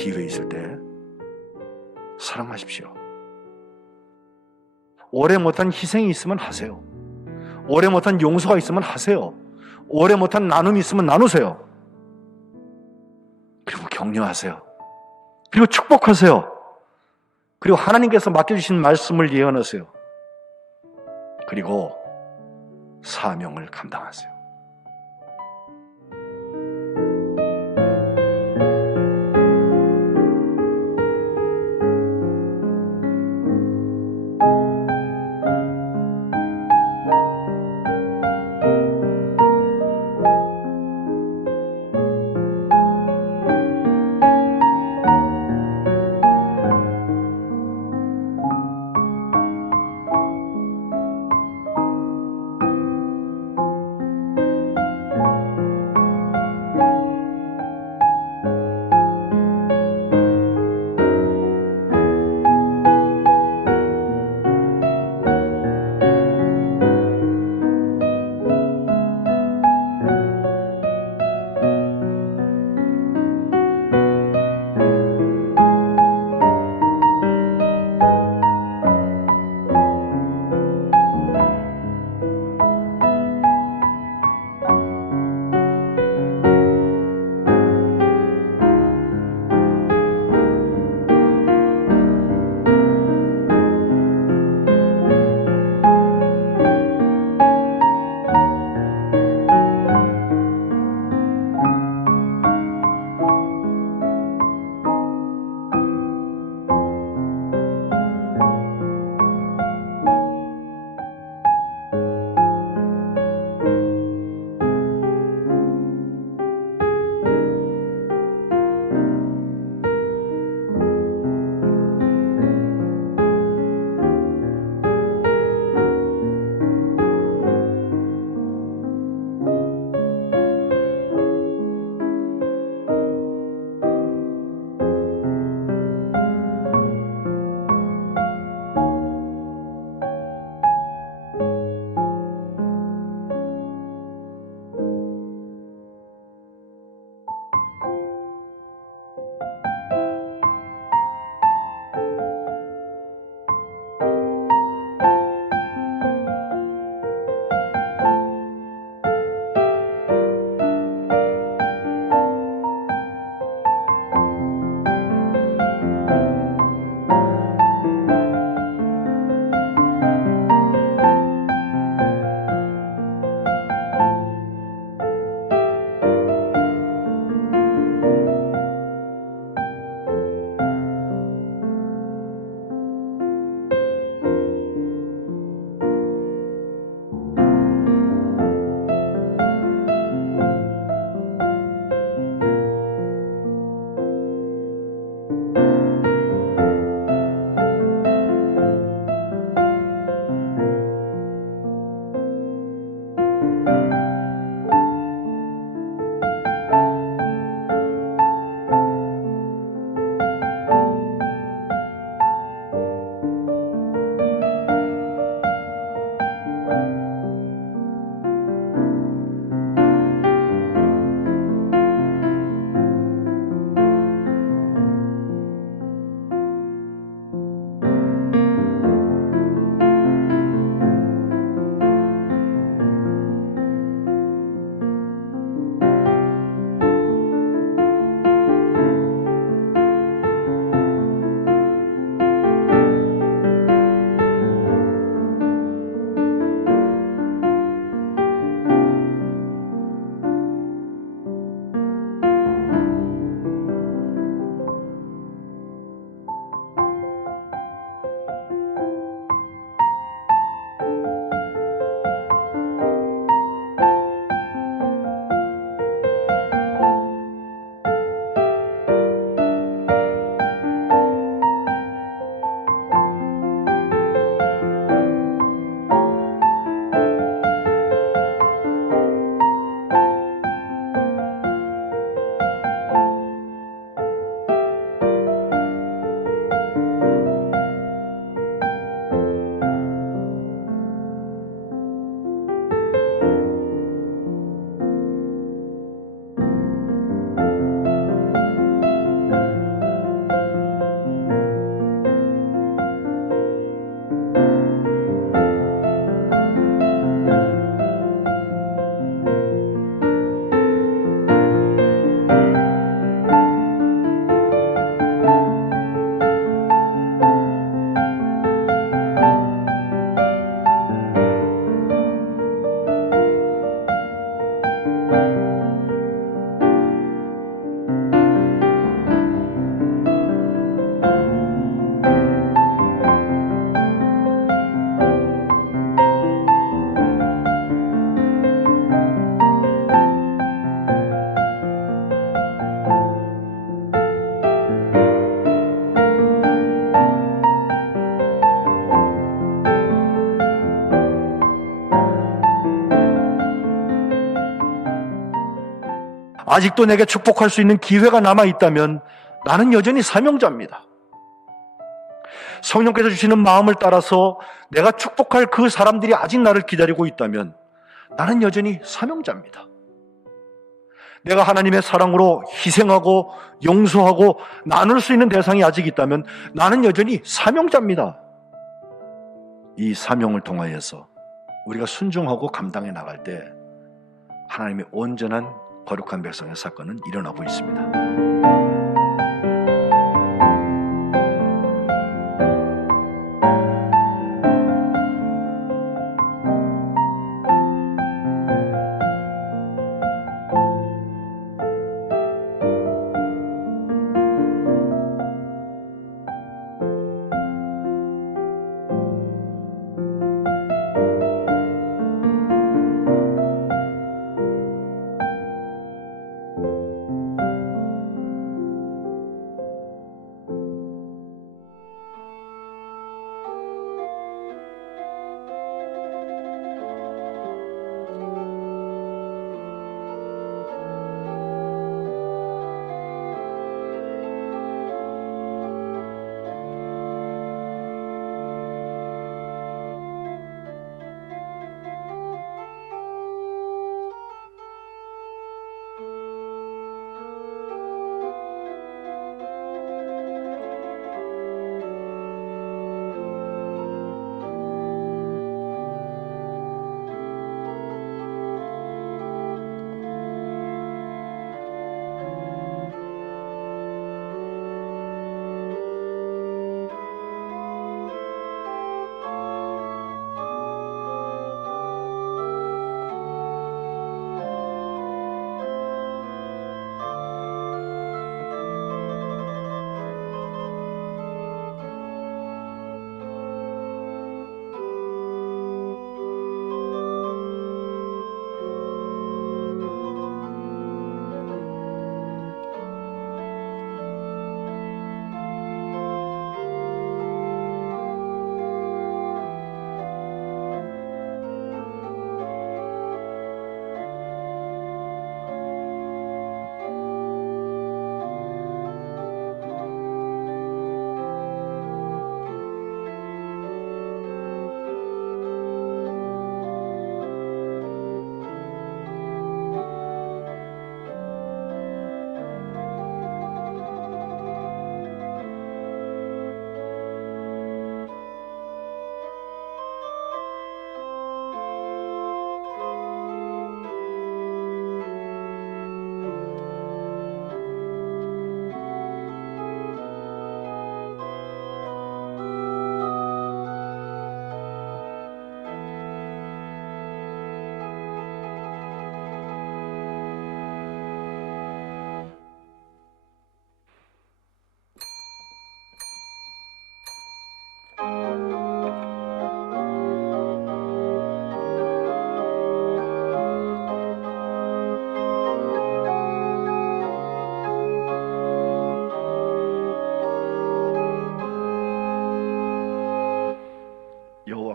기회 있을 때 사랑하십시오. 오래 못한 희생이 있으면 하세요. 오래 못한 용서가 있으면 하세요. 오래 못한 나눔이 있으면 나누세요. 그리고 격려하세요. 그리고 축복하세요. 그리고 하나님께서 맡겨주신 말씀을 예언하세요. 그리고 사명을 감당하세요. 아직도 내게 축복할 수 있는 기회가 남아있다면 나는 여전히 사명자입니다. 성령께서 주시는 마음을 따라서 내가 축복할 그 사람들이 아직 나를 기다리고 있다면 나는 여전히 사명자입니다. 내가 하나님의 사랑으로 희생하고 용서하고 나눌 수 있는 대상이 아직 있다면 나는 여전히 사명자입니다. 이 사명을 통하여서 우리가 순종하고 감당해 나갈 때 하나님의 온전한 거룩한 백성의 사건은 일어나고 있습니다.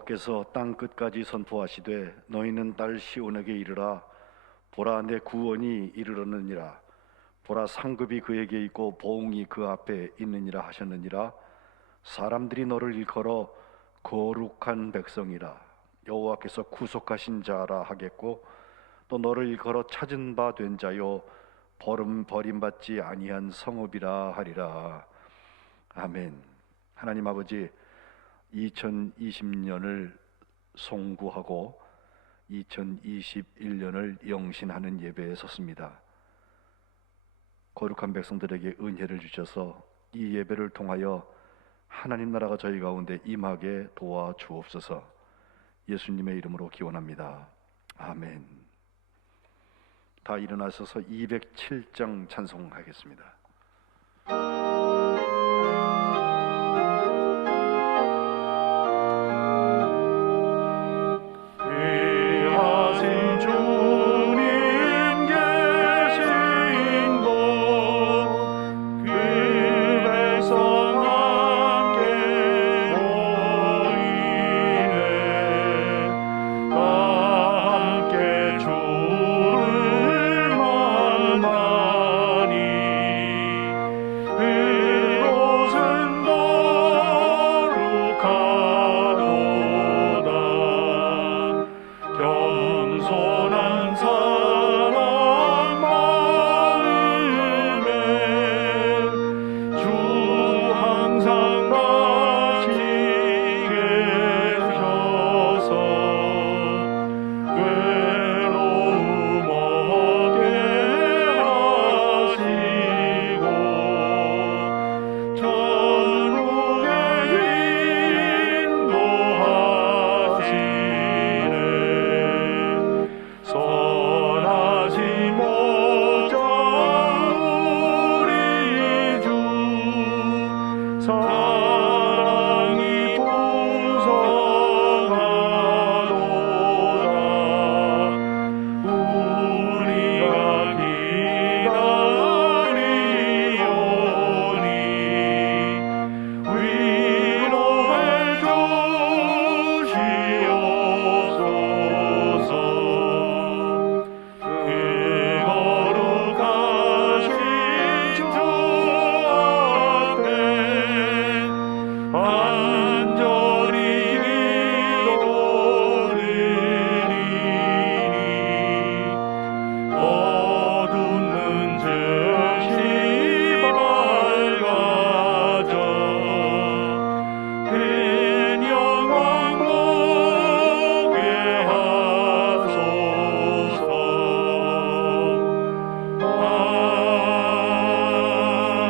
여호와께서 땅 끝까지 선포하시되 너희는 딸 시온에게 이르라. 보라, 내 구원이 이르렀느니라. 보라, 상급이 그에게 있고 보응이 그 앞에 있느니라 하셨느니라. 사람들이 너를 일컬어 거룩한 백성이라. 여호와께서 구속하신 자라 하겠고, 또 너를 일컬어 찾은 바 된 자요 버림받지 아니한 성읍이라 하리라. 아멘. 하나님 아버지, 2020년을 송구하고 2021년을 영신하는 예배에 섰습니다. 거룩한 백성들에게 은혜를 주셔서 이 예배를 통하여 하나님 나라가 저희 가운데 임하게 도와주옵소서. 예수님의 이름으로 기원합니다. 아멘. 다 일어나셔서 207장 찬송하겠습니다. 마 사랑이 풍성하도다. 우리가 기다리오니 위로해 주시옵소서. 그 거룩하신 주 앞에 간절히 기도드리니 어두운 즉시 밝아져 빈 영광 보게 하소서.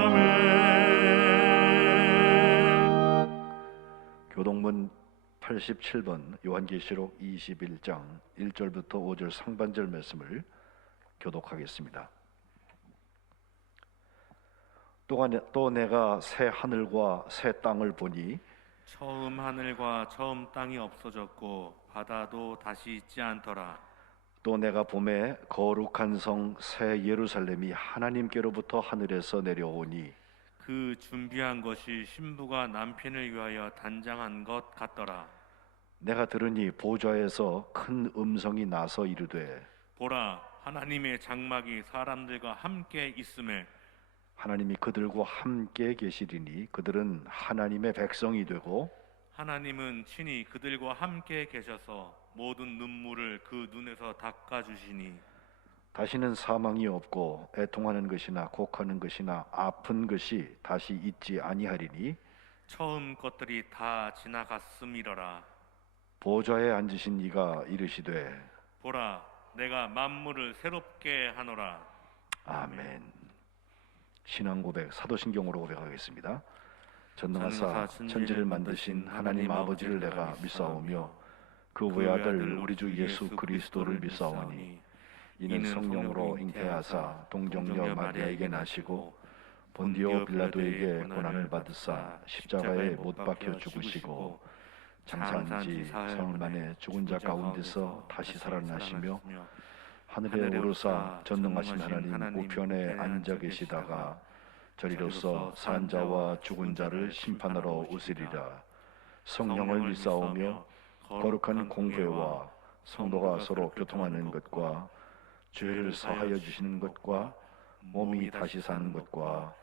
아멘. 교동문 87번 요한계시록 21장 1절부터 5절 상반절 말씀을 교독하겠습니다. 또 내가 새 하늘과 새 땅을 보니 처음 하늘과 처음 땅이 없어졌고 바다도 다시 있지 않더라. 또 내가 봄에 거룩한 성 새 예루살렘이 하나님께로부터 하늘에서 내려오니 그 준비한 것이 신부가 남편을 위하여 단장한 것 같더라. 내가 들으니 보좌에서 큰 음성이 나서 이르되 보라, 하나님의 장막이 사람들과 함께 있음에 하나님이 그들과 함께 계시리니 그들은 하나님의 백성이 되고 하나님은 친히 그들과 함께 계셔서 모든 눈물을 그 눈에서 닦아주시니 다시는 사망이 없고 애통하는 것이나 곡하는 것이나 아픈 것이 다시 있지 아니하리니 처음 것들이 다 지나갔음이러라. 보좌에 앉으신 이가 이르시되 보라, 내가 만물을 새롭게 하노라. 아멘. 신앙 고백 사도신경으로 고백하겠습니다. 전능하사 천지를 만드신 하나님 아버지를 내가 믿사오며 그 외아들 우리 주 예수 그리스도를 믿사오니 이는 성령으로 잉태하사 동정녀 마리아에게 나시고 본디오 빌라도에게 고난을 받으사 십자가에 못 박혀 죽으시고 장사한 지 사흘 만에 죽은 자 가운데서 다시 살아나시며 하늘에 오르사 전능하신 하나님 우편에 앉아 계시다가 저리로서 산 자와 죽은 자를 심판하러 오시리라. 성령을 믿사오며 거룩한 공회와 성도가 서로 교통하는 것과 죄를 사하여 주시는 것과 몸이 다시 사는 것과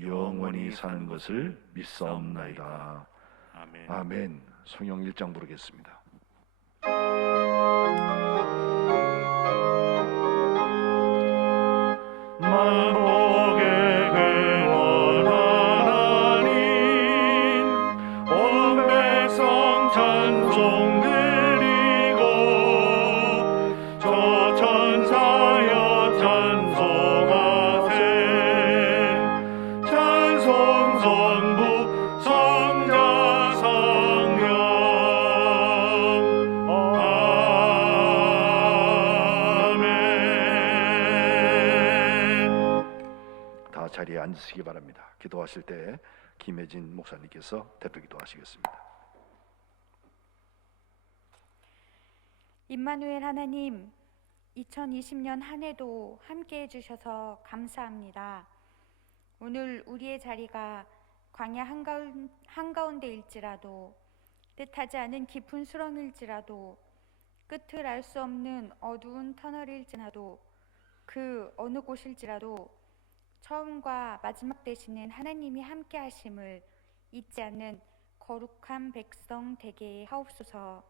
영원히 사는 것을 믿사옵나이다. 아멘. 아멘. 성령 1장 부르겠습니다. 만복의 근원 하나님 온 백성 찬송 드리고 저 천사여 찬송하세 찬송 성부 성자 성령 자리에 앉으시기 바랍니다. 기도하실 때 김혜진 목사님께서 대표 기도하시겠습니다. 임마누엘 하나님, 2020년 한 해도 함께 해주셔서 감사합니다. 오늘 우리의 자리가 광야 한가운데일지라도 뜻하지 않은 깊은 수렁일지라도 끝을 알 수 없는 어두운 터널일지라도 그 어느 곳일지라도 처음과 마지막 되시는 하나님이 함께 하심을 잊지 않는 거룩한 백성 되게 하옵소서.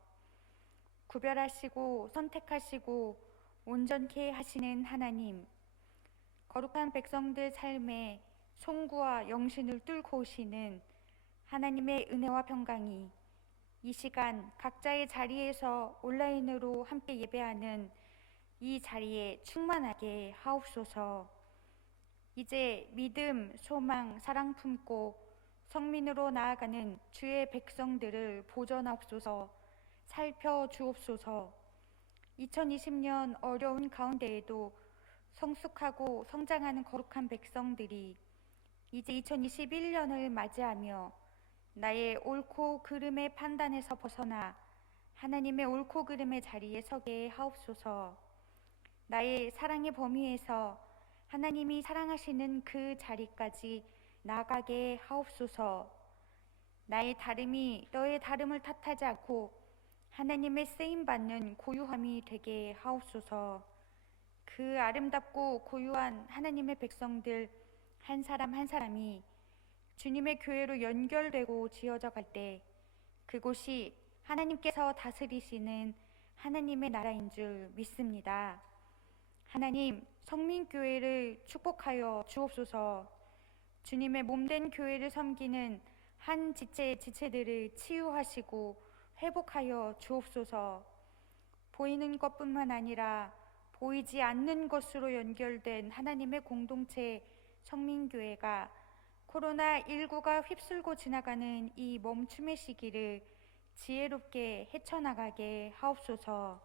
구별하시고 선택하시고 온전케 하시는 하나님, 거룩한 백성들 삶에 송구와 영신을 뚫고 오시는 하나님의 은혜와 평강이 이 시간 각자의 자리에서 온라인으로 함께 예배하는 이 자리에 충만하게 하옵소서. 이제 믿음, 소망, 사랑 품고 성민으로 나아가는 주의 백성들을 보존하옵소서. 살펴주옵소서. 2020년 어려운 가운데에도 성숙하고 성장하는 거룩한 백성들이 이제 2021년을 맞이하며 나의 옳고 그름의 판단에서 벗어나 하나님의 옳고 그름의 자리에 서게 하옵소서. 나의 사랑의 범위에서 하나님이 사랑하시는 그 자리까지 나아가게 하옵소서. 나의 다름이 너의 다름을 탓하지 않고 하나님의 쓰임받는 고유함이 되게 하옵소서. 그 아름답고 고유한 하나님의 백성들 한 사람 한 사람이 주님의 교회로 연결되고 지어져 갈 때 그곳이 하나님께서 다스리시는 하나님의 나라인 줄 믿습니다. 하나님, 성민교회를 축복하여 주옵소서. 주님의 몸된 교회를 섬기는 한 지체들을 치유하시고 회복하여 주옵소서. 보이는 것뿐만 아니라 보이지 않는 것으로 연결된 하나님의 공동체 성민교회가 코로나19가 휩쓸고 지나가는 이 멈춤의 시기를 지혜롭게 헤쳐나가게 하옵소서.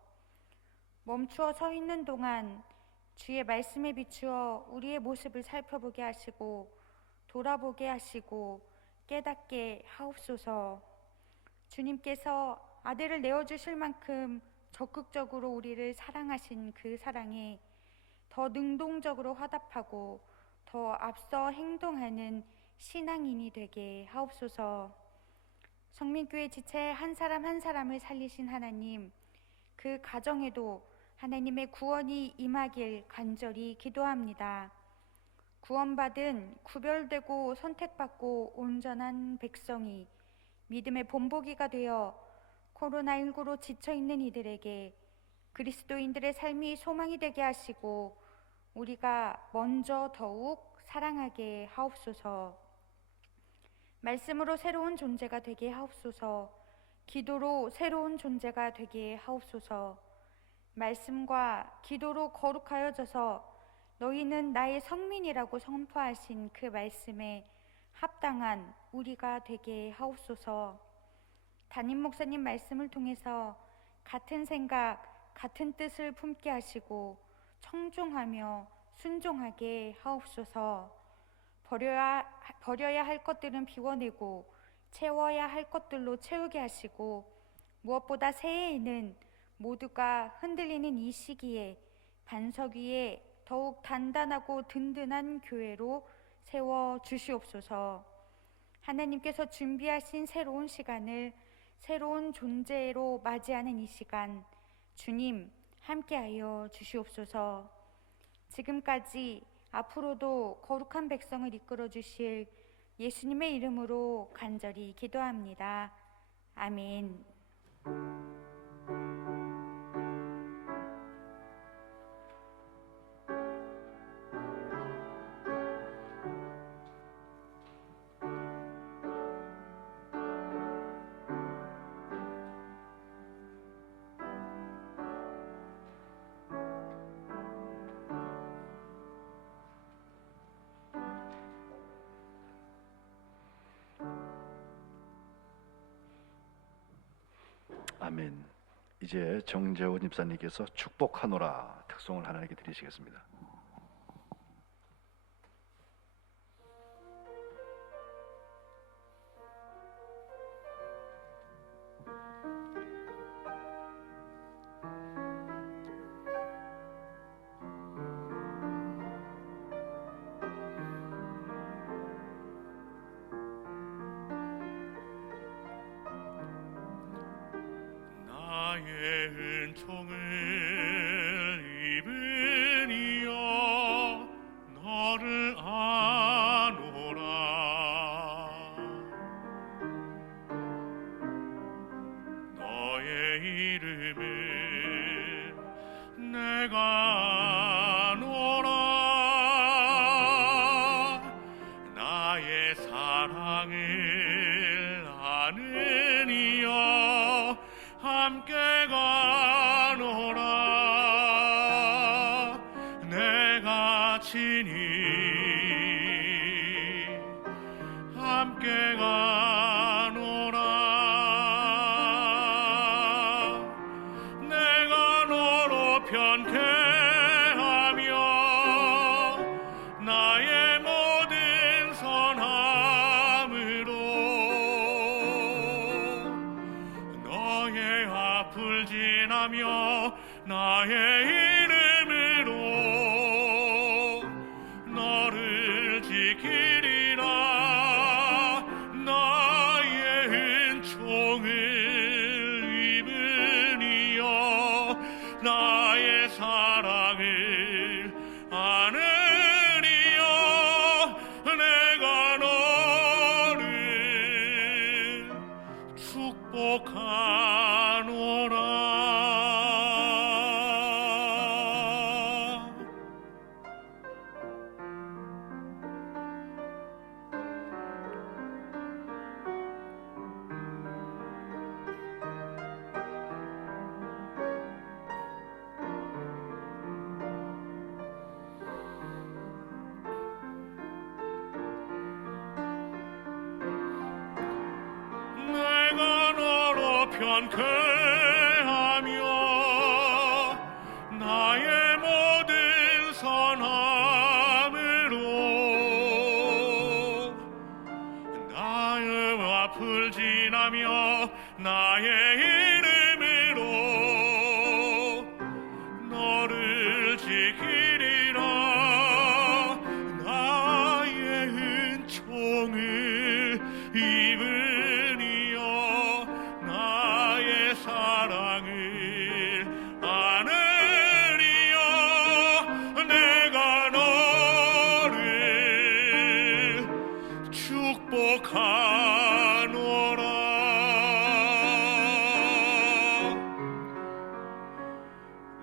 멈추어 서 있는 동안 주의 말씀에 비추어 우리의 모습을 살펴보게 하시고 돌아보게 하시고 깨닫게 하옵소서. 주님께서 아들을 내어주실 만큼 적극적으로 우리를 사랑하신 그 사랑에 더 능동적으로 화답하고 더 앞서 행동하는 신앙인이 되게 하옵소서. 성민교회 지체 한 사람 한 사람을 살리신 하나님, 그 가정에도 하나님의 구원이 임하길 간절히 기도합니다. 구원받은 구별되고 선택받고 온전한 백성이 믿음의 본보기가 되어 코로나19로 지쳐있는 이들에게 그리스도인들의 삶이 소망이 되게 하시고 우리가 먼저 더욱 사랑하게 하옵소서. 말씀으로 새로운 존재가 되게 하옵소서. 기도로 새로운 존재가 되게 하옵소서. 말씀과 기도로 거룩하여져서 너희는 나의 성민이라고 선포하신 그 말씀에 합당한 우리가 되게 하옵소서. 담임 목사님 말씀을 통해서 같은 생각, 같은 뜻을 품게 하시고 청종하며 순종하게 하옵소서. 버려야 할 것들은 비워내고 채워야 할 것들로 채우게 하시고 무엇보다 새해에는 모두가 흔들리는 이 시기에 반석 위에 더욱 단단하고 든든한 교회로 세워 주시옵소서. 하나님께서 준비하신 새로운 시간을 새로운 존재로 맞이하는 이 시간 주님 함께하여 주시옵소서. 지금까지 앞으로도 거룩한 백성을 이끌어 주실 예수님의 이름으로 간절히 기도합니다. 아멘. 아멘. 이제 정재원 집사님께서 축복하노라 특송을 하나님께 드리시겠습니다. 나의 은총을 입은 이여 너를 아노라. 너의 이름은 내가 아노라. 나의 사랑을 아는 이여 함께 가노라. 내가 친히 함께 가노라. 내가 너로 편케하며 나의 모든 성 나의 이름으로 너를 지키리라. 나의 은총을 입으니여 나의 사랑을 아느니여. 내가 너를 축복하노라. 내가 너로 편쾌하며 나의 모든 선함으로 나의 앞을 지나며 나의 이름으로 너를 지키리라. 나의 은총을 입으니여 나의 사랑을 아느니여. 내가 너를 축복하노라.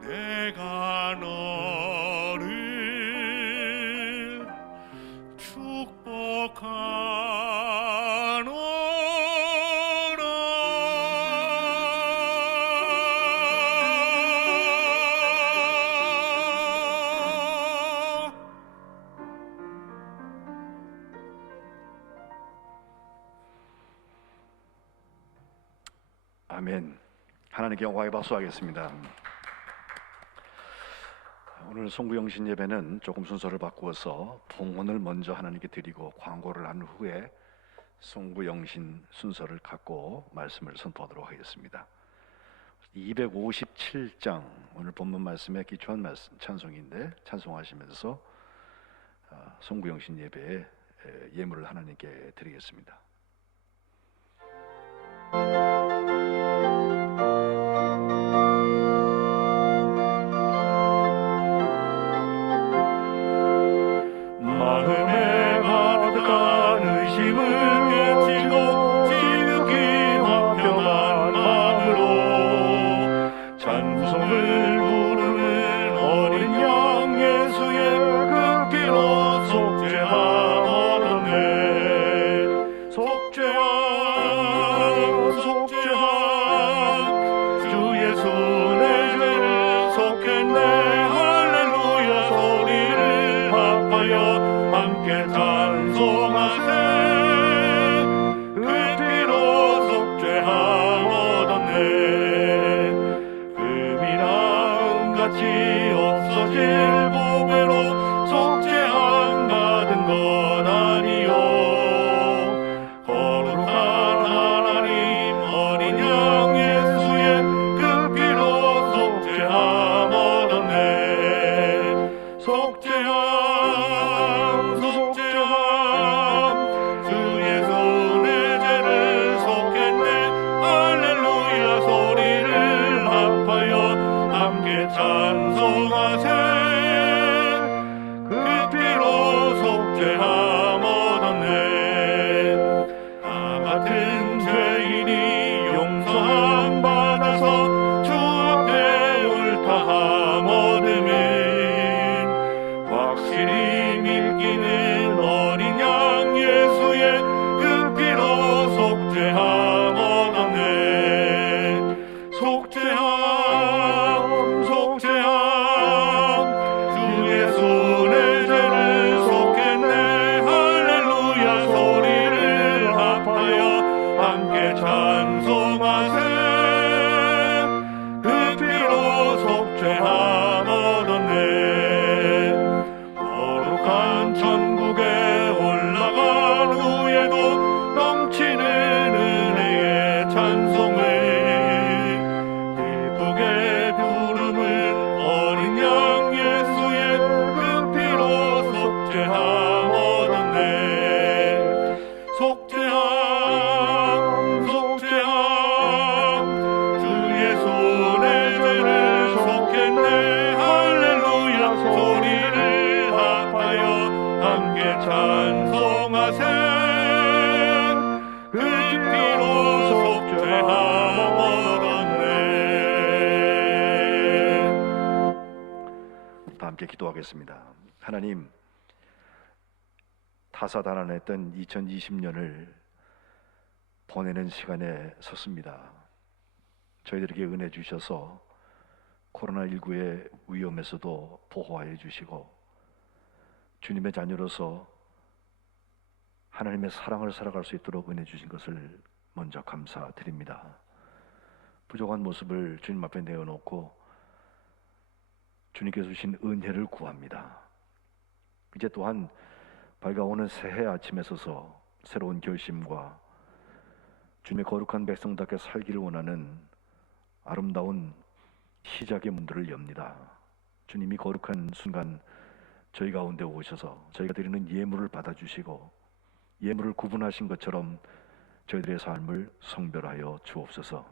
내가 너를 축복하노라. 아멘. 하나님께 영광의 박수 하겠습니다. 오늘 송구영신 예배는 조금 순서를 바꾸어서 봉헌을 먼저 하나님께 드리고 광고를 한 후에 송구영신 순서를 갖고 말씀을 선포하도록 하겠습니다. 257장 오늘 본문 말씀에 기초한 말씀 찬송인데 찬송하시면서 송구영신 예배에 예물을 하나님께 드리겠습니다. 마음에 가득한 의심을 깨치고 지극히 화평한 마음으로 찬송을 부르는 어린 양 예수의 그 피로 속죄함 얻었네. 속죄함 속죄함 주 예수 내 죄를 속했네. 할렐루야 소리를 합하여 함께 찬송하세. 그 피로 속죄함 얻었네. 금이나 은같이 없어질 보배로 속죄함 받은 것 아니요. 거룩한 하나님 어린 양 예수의 그 피로 속죄함 얻었네. 속죄함 속죄함 주 예수 내 죄를 속했네. 할렐루야 소리를 합하여 함께 찬송하세. 그 피로 속죄함 얻었네. 나 같은 죄인이 용서함 받아서 주 앞에 옳다함 얻음은 확실히 믿기는 어린 양 예수의 그 피로 속죄함 얻었네. 속죄함 속죄함 함께 기도하겠습니다. 하나님, 다사다난했던 2020년을 보내는 시간에 섰습니다. 저희들에게 은혜 주셔서 코로나19의 위험에서도 보호하여 주시고 주님의 자녀로서 하나님의 사랑을 살아갈 수 있도록 은혜 주신 것을 먼저 감사드립니다. 부족한 모습을 주님 앞에 내어놓고 주님께서 주신 은혜를 구합니다. 이제 또한 밝아오는 새해 아침에 서서 새로운 결심과 주님의 거룩한 백성답게 살기를 원하는 아름다운 시작의 문들을 엽니다. 주님이 거룩한 순간 저희 가운데 오셔서 저희가 드리는 예물을 받아주시고 예물을 구분하신 것처럼 저희들의 삶을 성별하여 주옵소서.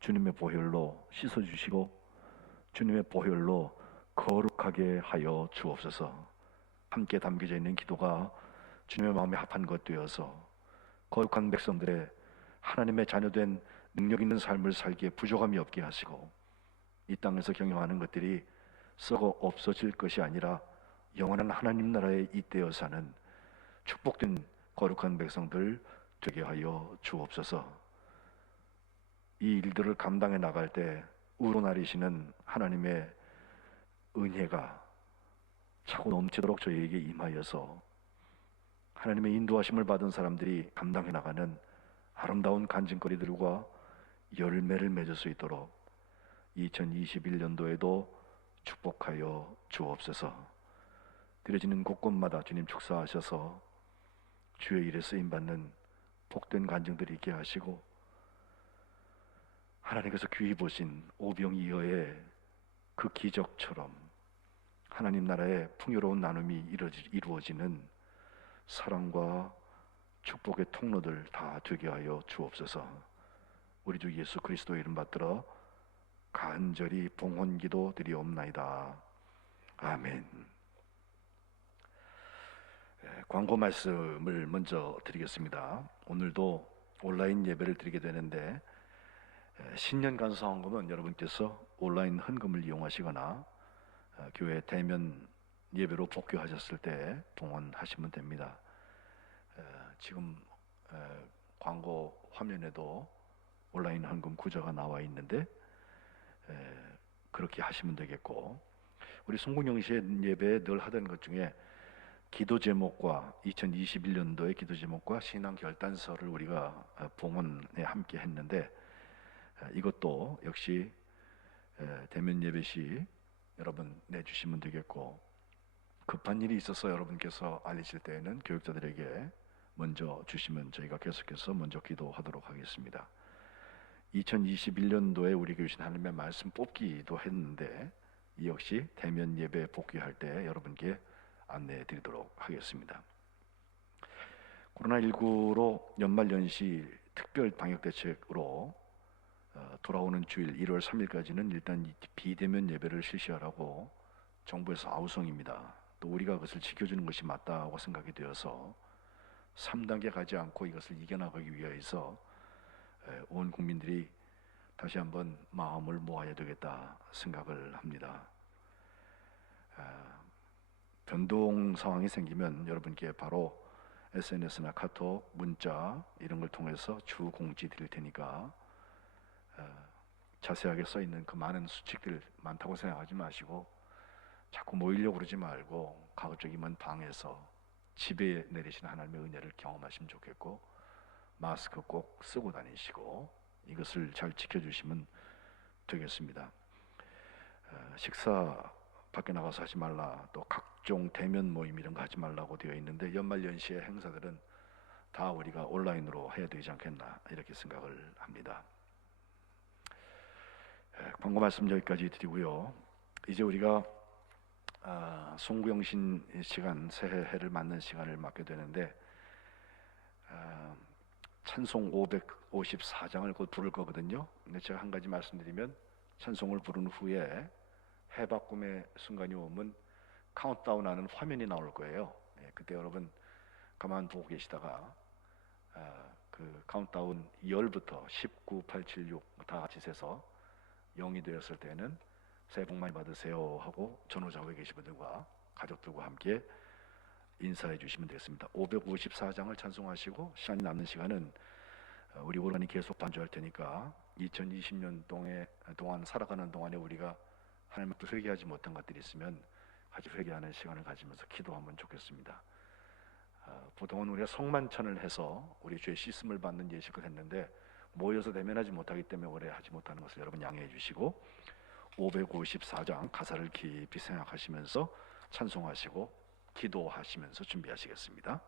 주님의 보혈로 씻어주시고 주님의 보혈로 거룩하게 하여 주옵소서. 함께 담겨져 있는 기도가 주님의 마음에 합한 것 되어서 거룩한 백성들의 하나님의 자녀된 능력 있는 삶을 살기에 부족함이 없게 하시고 이 땅에서 경영하는 것들이 썩어 없어질 것이 아니라 영원한 하나님 나라에 잇대어 사는 축복된 거룩한 백성들 되게 하여 주옵소서. 이 일들을 감당해 나갈 때 우러나리시는 하나님의 은혜가 차고 넘치도록 저희에게 임하여서 하나님의 인도하심을 받은 사람들이 감당해 나가는 아름다운 간증거리들과 열매를 맺을 수 있도록 2021년도에도 축복하여 주옵소서. 드려지는 곳곳마다 주님 축사하셔서 주의 일에 쓰임받는 복된 간증들이 있게 하시고 하나님께서 귀히 보신 오병이어의 그 기적처럼 하나님 나라의 풍요로운 나눔이 이루어지는 사랑과 축복의 통로들 다 되게 하여 주옵소서. 우리 주 예수 그리스도의 이름 받들어 간절히 봉헌기도 드리옵나이다. 아멘. 광고 말씀을 먼저 드리겠습니다. 오늘도 온라인 예배를 드리게 되는데 신년 감사헌금은 여러분께서 온라인 헌금을 이용하시거나 교회 대면 예배로 복귀하셨을 때 봉헌하시면 됩니다. 지금 광고 화면에도 온라인 헌금 구조가 나와 있는데 그렇게 하시면 되겠고, 우리 송궁영시의 예배에 늘 하던 것 중에 기도 제목과 2021년도의 기도 제목과 신앙 결단서를 우리가 봉헌에 함께 했는데 이것도 역시 대면 예배 시 여러분 내주시면 되겠고, 급한 일이 있어서 여러분께서 알리실 때에는 교육자들에게 먼저 주시면 저희가 계속해서 먼저 기도하도록 하겠습니다. 2021년도에 우리에게 주신 하나님의 말씀 뽑기도 했는데 이 역시 대면 예배 복귀할 때 여러분께 안내해 드리도록 하겠습니다. 코로나19로 연말연시 특별 방역대책으로 돌아오는 주일 1월 3일까지는 일단 비대면 예배를 실시하라고 정부에서 아우성입니다. 또 우리가 그것을 지켜주는 것이 맞다고 생각이 되어서 3단계 가지 않고 이것을 이겨나가기 위해서 온 국민들이 다시 한번 마음을 모아야 되겠다 생각을 합니다. 변동 상황이 생기면 여러분께 바로 SNS나 카톡, 문자 이런 걸 통해서 주 공지 드릴 테니까 자세하게 써 있는 그 많은 수칙들 많다고 생각하지 마시고 자꾸 모이려고 그러지 말고 가급적이면 방에서 집에 내리시는 하나님의 은혜를 경험하시면 좋겠고, 마스크 꼭 쓰고 다니시고 이것을 잘 지켜주시면 되겠습니다. 식사 밖에 나가서 하지 말라, 또 각종 대면 모임 이런 거 하지 말라고 되어 있는데 연말연시의 행사들은 다 우리가 온라인으로 해야 되지 않겠나 이렇게 생각을 합니다. 광고 말씀 여기까지 드리고요. 이제 우리가 송구영신 시간, 새해를 맞는 시간을 맞게 되는데 찬송 554장을 곧 부를 거거든요. 근데 제가 한 가지 말씀드리면 찬송을 부른 후에 해바꿈의 순간이 오면 카운트다운하는 화면이 나올 거예요. 그때 여러분 가만 보고 계시다가 그 카운트다운 10부터 19, 8, 7, 6 다 같이 세서 0이 되었을 때는 새해 복 많이 받으세요 하고 전후좌우에 계신 분들과 가족들과 함께 인사해 주시면 되겠습니다. 554장을 찬송하시고 시간이 남는 시간은 우리 오란이 계속 반주할 테니까 2020년 동안 살아가는 동안에 우리가 하나님 앞에 회개하지 못한 것들이 있으면 같이 회개하는 시간을 가지면서 기도하면 좋겠습니다. 보통은 우리가 성만찬을 해서 우리 죄 씻음을 받는 예식을 했는데 모여서 대면하지 못하기 때문에 올해 하지 못하는 것을 여러분 양해해 주시고 554장 가사를 깊이 생각하시면서 찬송하시고 기도하시면서 준비하시겠습니다.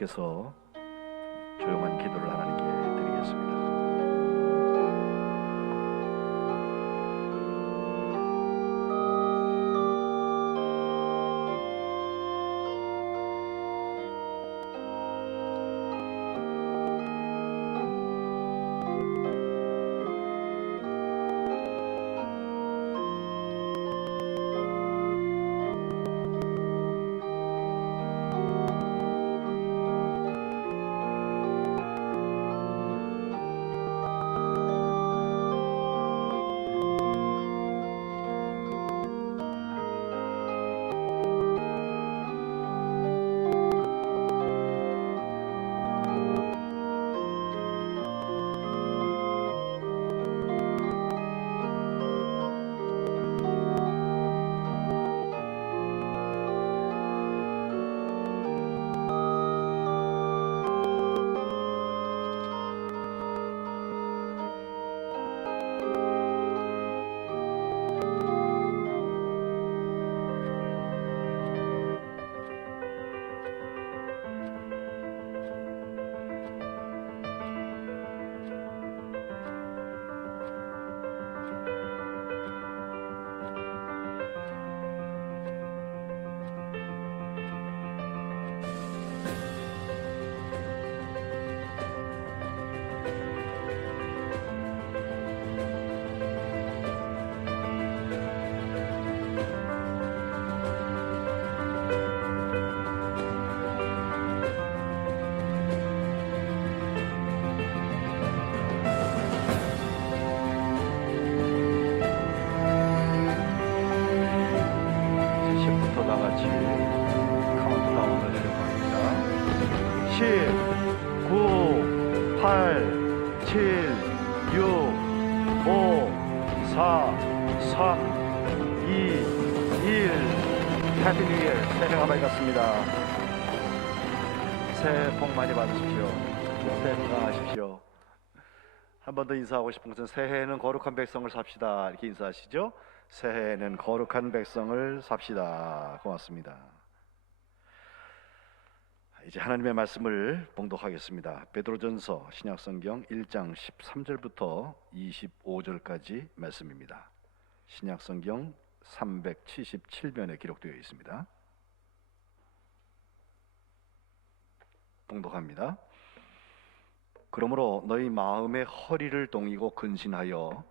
계속해서 조용한 기도를 하나님께 드리겠습니다. 카운트다운을 해봅니다. 10, 9, 8, 7, 6, 5, 4, 3, 2, 1. 해피 뉴 이어. 새해가 밝았습니다. 새해 복 많이 받으십시오. 새해 건강하십시오. 한 번 더 인사하고 싶은 것은 새해에는 거룩한 백성을 삽시다. 이렇게 인사하시죠. 새해에는 거룩한 백성을 삽시다. 고맙습니다. 이제 하나님의 말씀을 봉독하겠습니다. 베드로전서 신약성경 1장 13절부터 25절까지 말씀입니다. 신약성경 377면에 기록되어 있습니다. 봉독합니다. 그러므로 너희 마음의 허리를 동이고 근신하여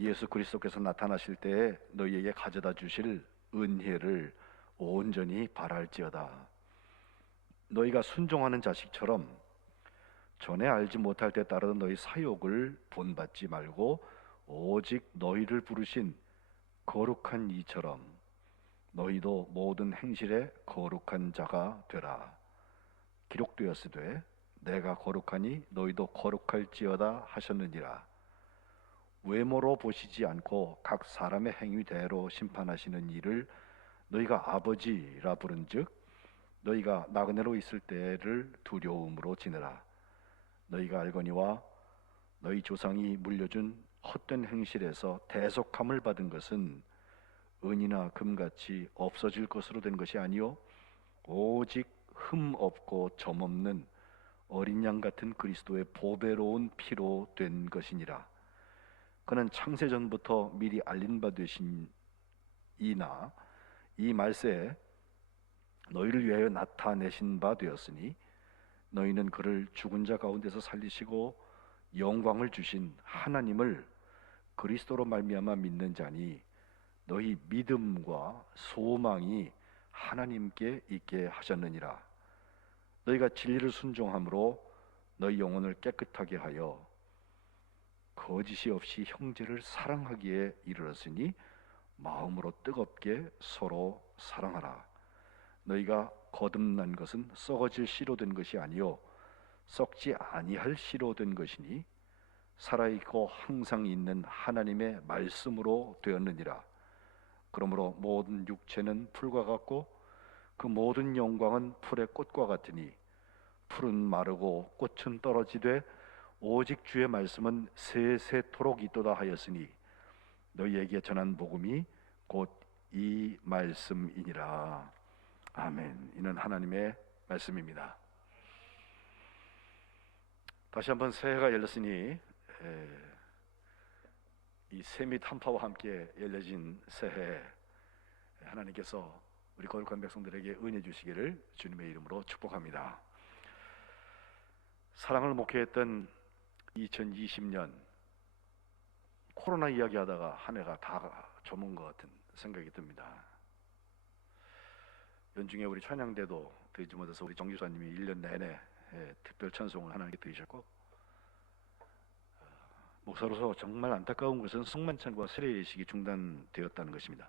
예수 그리스도께서 나타나실 때에 너희에게 가져다 주실 은혜를 온전히 바랄지어다. 너희가 순종하는 자식처럼 전에 알지 못할 때 따르던 너희 사욕을 본받지 말고 오직 너희를 부르신 거룩한 이처럼 너희도 모든 행실에 거룩한 자가 되라. 기록되었으되 내가 거룩하니 너희도 거룩할지어다 하셨느니라. 외모로 보시지 않고 각 사람의 행위대로 심판하시는 이를 너희가 아버지라 부른즉 너희가 나그네로 있을 때를 두려움으로 지내라. 너희가 알거니와 너희 조상이 물려준 헛된 행실에서 대속함을 받은 것은 은이나 금같이 없어질 것으로 된 것이 아니요 오직 흠 없고 점 없는 어린 양 같은 그리스도의 보배로운 피로 된 것이니라. 그는 창세 전부터 미리 알린 바 되신 이나 이 말세에 너희를 위하여 나타내신 바 되었으니 너희는 그를 죽은 자 가운데서 살리시고 영광을 주신 하나님을 그리스도로 말미암아 믿는 자니 너희 믿음과 소망이 하나님께 있게 하셨느니라. 너희가 진리를 순종함으로 너희 영혼을 깨끗하게 하여 거짓이 없이 형제를 사랑하기에 이르렀으니 마음으로 뜨겁게 서로 사랑하라. 너희가 거듭난 것은 썩어질 씨로 된 것이 아니요 썩지 아니할 씨로 된 것이니 살아있고 항상 있는 하나님의 말씀으로 되었느니라. 그러므로 모든 육체는 풀과 같고 그 모든 영광은 풀의 꽃과 같으니 풀은 마르고 꽃은 떨어지되 오직 주의 말씀은 세세토록 있도다 하였으니 너희에게 전한 복음이 곧 이 말씀이니라. 아멘. 이는 하나님의 말씀입니다. 다시 한번 새해가 열렸으니 이 세밋 한파와 함께 열려진 새해 하나님께서 우리 거룩한 백성들에게 은혜 주시기를 주님의 이름으로 축복합니다. 사랑을 목회했던 2020년 코로나 이야기하다가 한 해가 다 저문 것 같은 생각이 듭니다. 연중에 우리 찬양대도 드리지 못해서 우리 정지사님이 1년 내내 특별 찬송을 하나님께 드리셨고 목사로서 정말 안타까운 것은 성만찬과 세례예식이 중단되었다는 것입니다.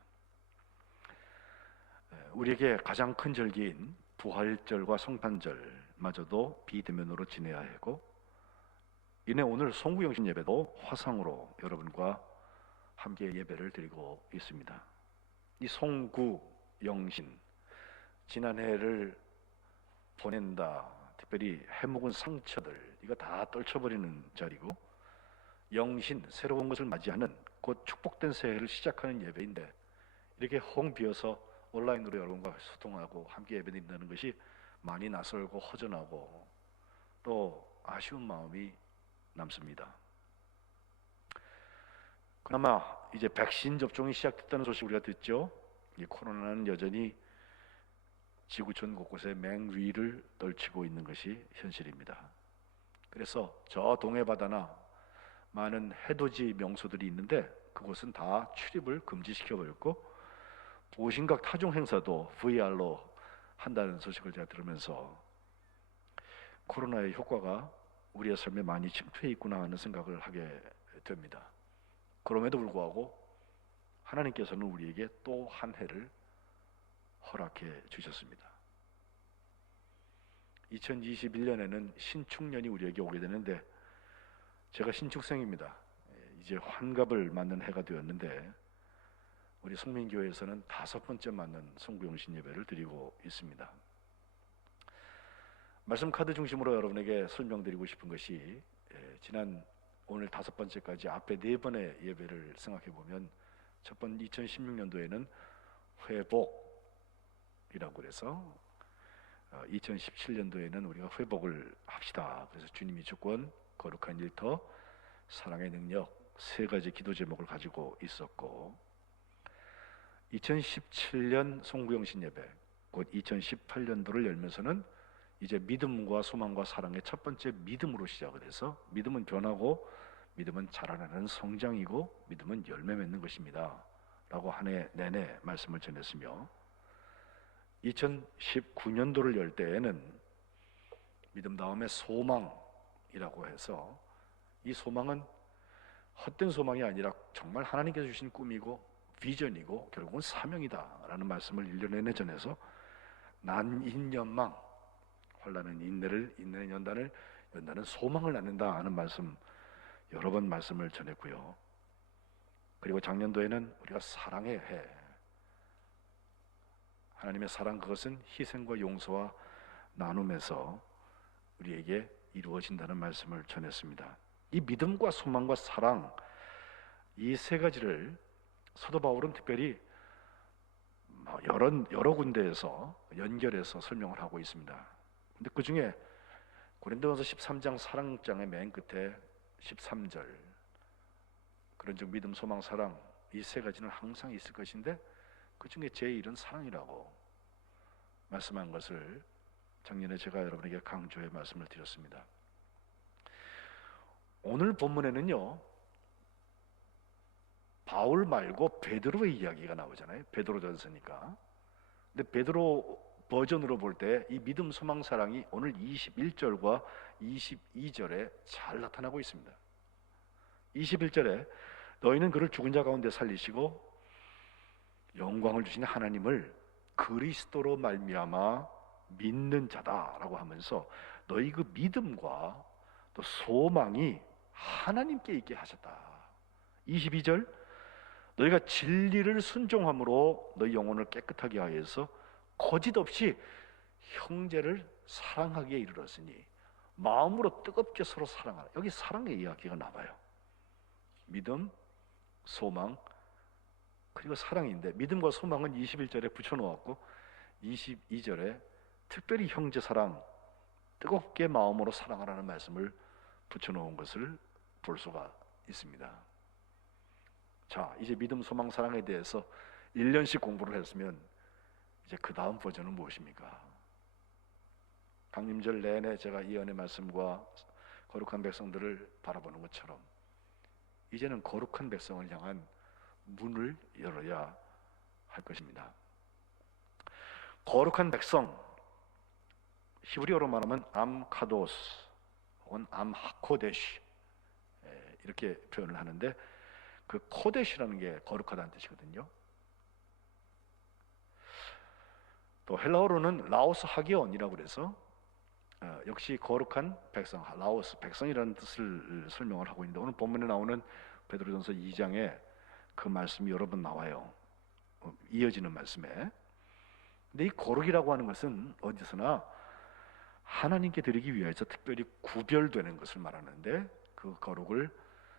우리에게 가장 큰 절기인 부활절과 성탄절마저도 비대면으로 지내야 하고 이내 오늘 송구영신 예배도 화상으로 여러분과 함께 예배를 드리고 있습니다. 이 송구영신 지난해를 보낸다, 특별히 해묵은 상처들 이거 다 떨쳐버리는 자리고 영신 새로운 것을 맞이하는 곧 축복된 새해를 시작하는 예배인데 이렇게 헝 비어서 온라인으로 여러분과 소통하고 함께 예배드린다는 것이 많이 낯설고 허전하고 또 아쉬운 마음이 남습니다. 그나마 이제 백신 접종이 시작됐다는 소식 우리가 듣죠. 이 코로나는 여전히 지구촌 곳곳에 맹위를 떨치고 있는 것이 현실입니다. 그래서 저 동해바다나 많은 해돋이 명소들이 있는데 그곳은 다 출입을 금지시켜버렸고 보신각 타종 행사도 VR로 한다는 소식을 제가 들으면서 코로나의 효과가 우리의 삶에 많이 침투해 있구나 하는 생각을 하게 됩니다. 그럼에도 불구하고 하나님께서는 우리에게 또 한 해를 허락해 주셨습니다. 2021년에는 신축년이 우리에게 오게 되는데 제가 신축생입니다. 이제 환갑을 맞는 해가 되었는데 우리 성민교회에서는 5번째 맞는 송구영신 예배를 드리고 있습니다. 말씀 카드 중심으로 여러분에게 설명드리고 싶은 것이 지난 오늘 5번째까지 앞에 4번의 예배를 생각해 보면 첫 번 2016년도에는 회복이라고 그래서 2017년도에는 우리가 회복을 합시다. 그래서 주님이 주권, 거룩한 일터, 사랑의 능력 세 가지 기도 제목을 가지고 있었고 2017년 송구영신 예배 곧 2018년도를 열면서는 이제 믿음과 소망과 사랑의 첫 번째 믿음으로 시작을 해서 믿음은 변하고 믿음은 자라나는 성장이고 믿음은 열매 맺는 것입니다 라고 한 해 내내 말씀을 전했으며 2019년도를 열 때에는 믿음 다음에 소망이라고 해서 이 소망은 헛된 소망이 아니라 정말 하나님께서 주신 꿈이고 비전이고 결국은 사명이다라는 말씀을 1년 내내 전해서 난인연망, 환난은 인내를, 인내는 연단을, 연단은 소망을 낳는다 하는 말씀 여러 번 말씀을 전했고요. 그리고 작년도에는 우리가 사랑의 해, 하나님의 사랑 그것은 희생과 용서와 나눔에서 우리에게 이루어진다는 말씀을 전했습니다. 이 믿음과 소망과 사랑 이 세 가지를 사도 바울은 특별히 여러 군데에서 연결해서 설명을 하고 있습니다. 근데 그 중에 고린도전서 13장 사랑장의 맨 끝에 13절 그런즉 믿음, 소망, 사랑 이 세 가지는 항상 있을 것인데 그 중에 제1은 사랑이라고 말씀한 것을 작년에 제가 여러분에게 강조해 말씀을 드렸습니다. 오늘 본문에는요 바울 말고 베드로의 이야기가 나오잖아요. 베드로전서니까. 근데 베드로 버전으로 볼 때 이 믿음, 소망, 사랑이 오늘 21절과 22절에 잘 나타나고 있습니다. 21절에 너희는 그를 죽은 자 가운데 살리시고 영광을 주신 하나님을 그리스도로 말미암아 믿는 자다라고 하면서 너희 그 믿음과 또 소망이 하나님께 있게 하셨다. 22절 너희가 진리를 순종함으로 너희 영혼을 깨끗하게 하여서 거짓 없이 형제를 사랑하기에 이르렀으니 마음으로 뜨겁게 서로 사랑하라. 여기 사랑의 이야기가 나와요. 믿음, 소망 그리고 사랑인데 믿음과 소망은 21절에 붙여놓았고 22절에 특별히 형제 사랑 뜨겁게 마음으로 사랑하라는 말씀을 붙여놓은 것을 볼 수가 있습니다. 자, 이제 믿음, 소망, 사랑에 대해서 1년씩 공부를 했으면 이제 그 다음 버전은 무엇입니까? 강림절 내내 제가 이 은혜 말씀과 거룩한 백성들을 바라보는 것처럼 이제는 거룩한 백성을 향한 문을 열어야 할 것입니다. 거룩한 백성, 히브리어로 말하면 암카도스 혹은 암하코데시 이렇게 표현을 하는데 그 코데시라는 게 거룩하다는 뜻이거든요. 또 헬라어로는 라오스 하기온이라고 그래서 역시 거룩한 백성, 라오스 백성이라는 뜻을 설명을 하고 있는데 오늘 본문에 나오는 베드로전서 2장에 그 말씀이 여러 번 나와요. 이어지는 말씀에. 근데 이 거룩이라고 하는 것은 어디서나 하나님께 드리기 위해서 특별히 구별되는 것을 말하는데 그 거룩을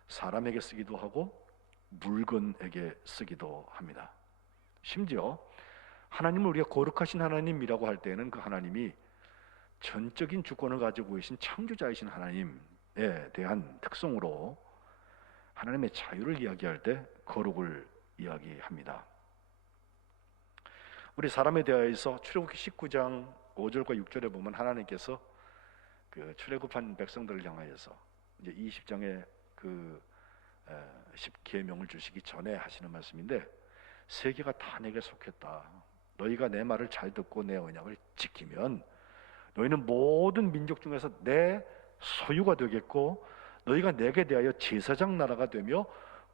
사람에게 쓰기도 하고 물건에게 쓰기도 합니다. 심지어 하나님을 우리가 거룩하신 하나님이라고 할 때는 그 하나님이 전적인 주권을 가지고 계신 창조자이신 하나님에 대한 특성으로 하나님의 자유를 이야기할 때 거룩을 이야기합니다. 우리 사람에 대하여서 출애굽기 19장 5절과 6절에 보면 하나님께서 그 출애굽한 백성들을 향하여서 이제 20장에 그 10계명을 주시기 전에 하시는 말씀인데 세계가 다 내게 속했다. 너희가 내 말을 잘 듣고 내 언약을 지키면 너희는 모든 민족 중에서 내 소유가 되겠고 너희가 내게 대하여 제사장 나라가 되며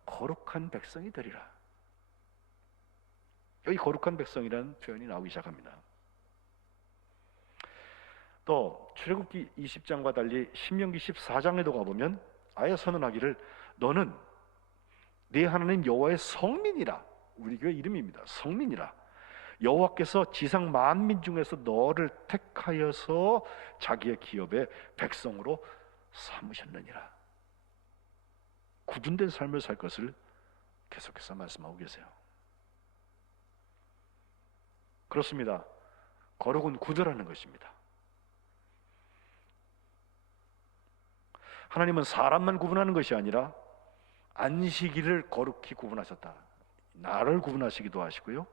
거룩한 백성이 되리라. 여기 거룩한 백성이라는 표현이 나오기 시작합니다. 또 출애굽기 20장과 달리 신명기 14장에도 가보면 아예 선언하기를 너는 네 하나님 여호와의 성민이라. 우리 교회 이름입니다. 성민이라. 여호와께서 지상 만민 중에서 너를 택하여서 자기의 기업의 백성으로 삼으셨느니라. 구분된 삶을 살 것을 계속해서 말씀하고 계세요. 그렇습니다. 거룩은 구별하는 것입니다. 하나님은 사람만 구분하는 것이 아니라 안식일을 거룩히 구분하셨다. 나를 구분하시기도 하시고요.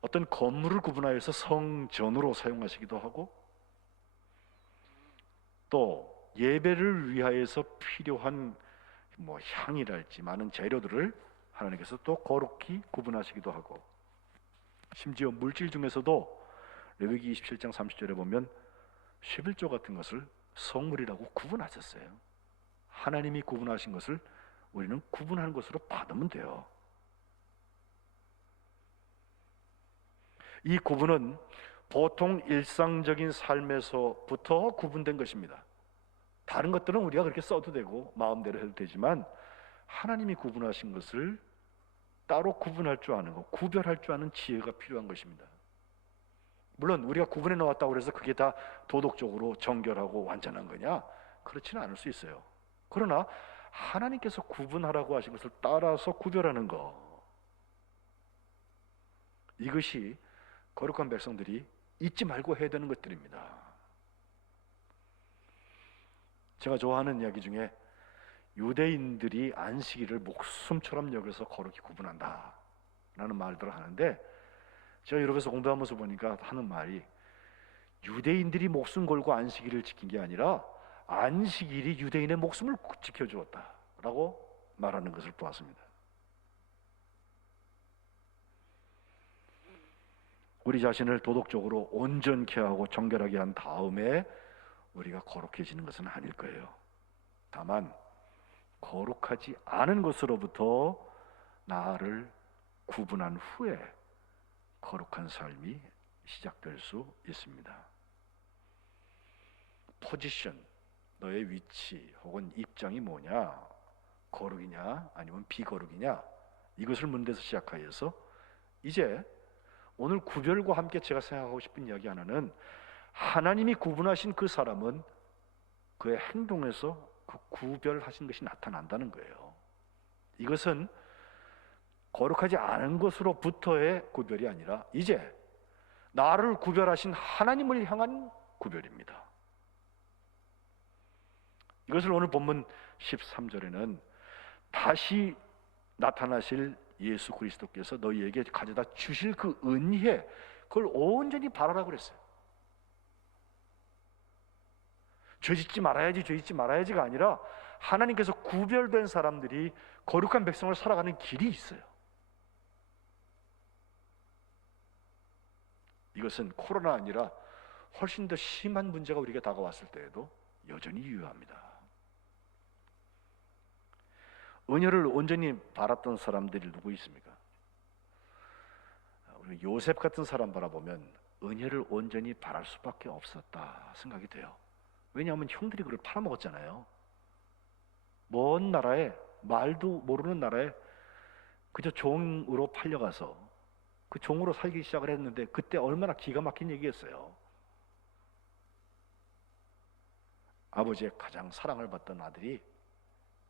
어떤 건물을 구분하여서 성전으로 사용하시기도 하고, 또 예배를 위하여서 필요한 향이랄지 많은 재료들을 하나님께서 또 거룩히 구분하시기도 하고, 심지어 물질 중에서도 레위기 27장 30절에 보면 11조 같은 것을 성물이라고 구분하셨어요. 하나님이 구분하신 것을 우리는 구분하는 것으로 받으면 돼요. 이 구분은 보통 일상적인 삶에서부터 구분된 것입니다. 다른 것들은 우리가 그렇게 써도 되고 마음대로 해도 되지만, 하나님이 구분하신 것을 따로 구분할 줄 아는 것, 구별할 줄 아는 지혜가 필요한 것입니다. 물론 우리가 구분해 놓았다고 해서 그게 다 도덕적으로 정결하고 완전한 거냐? 그렇지는 않을 수 있어요. 그러나 하나님께서 구분하라고 하신 것을 따라서 구별하는 것, 이것이 거룩한 백성들이 잊지 말고 해야 되는 것들입니다. 제가 좋아하는 이야기 중에 유대인들이 안식일을 목숨처럼 여겨서 거룩히 구분한다 라는 말들을 하는데, 제가 유럽에서 공부하면서 보니까 하는 말이, 유대인들이 목숨 걸고 안식일을 지킨 게 아니라 안식일이 유대인의 목숨을 지켜주었다 라고 말하는 것을 보았습니다. 우리 자신을 도덕적으로 온전케 하고 정결하게 한 다음에 우리가 거룩해지는 것은 아닐 거예요. 다만 거룩하지 않은 것으로부터 나를 구분한 후에 거룩한 삶이 시작될 수 있습니다. 포지션, 너의 위치 혹은 입장이 뭐냐? 거룩이냐 아니면 비거룩이냐? 이것을 문제에서 시작하여서 이제 오늘 구별과 함께 제가 생각하고 싶은 이야기 하나는, 하나님이 구분하신 그 사람은 그의 행동에서 그 구별하신 것이 나타난다는 거예요. 이것은 거룩하지 않은 것으로부터의 구별이 아니라 이제 나를 구별하신 하나님을 향한 구별입니다. 이것을 오늘 본문 13절에는 다시 나타나실 예수 그리스도께서 너희에게 가져다 주실 그 은혜, 그걸 온전히 바라라고 그랬어요. 죄짓지 말아야지, 죄짓지 말아야지가 아니라 하나님께서 구별된 사람들이 거룩한 백성을 살아가는 길이 있어요. 이것은 코로나 아니라 훨씬 더 심한 문제가 우리에게 다가왔을 때에도 여전히 유효합니다. 은혜를 온전히 바랐던 사람들이 누구 있습니까? 우리 요셉 같은 사람 바라보면 은혜를 온전히 바랄 수밖에 없었다 생각이 돼요. 왜냐하면 형들이 그걸 팔아먹었잖아요. 먼 나라에, 말도 모르는 나라에 그저 종으로 팔려가서 그 종으로 살기 시작을 했는데, 그때 얼마나 기가 막힌 얘기였어요. 아버지의 가장 사랑을 받던 아들이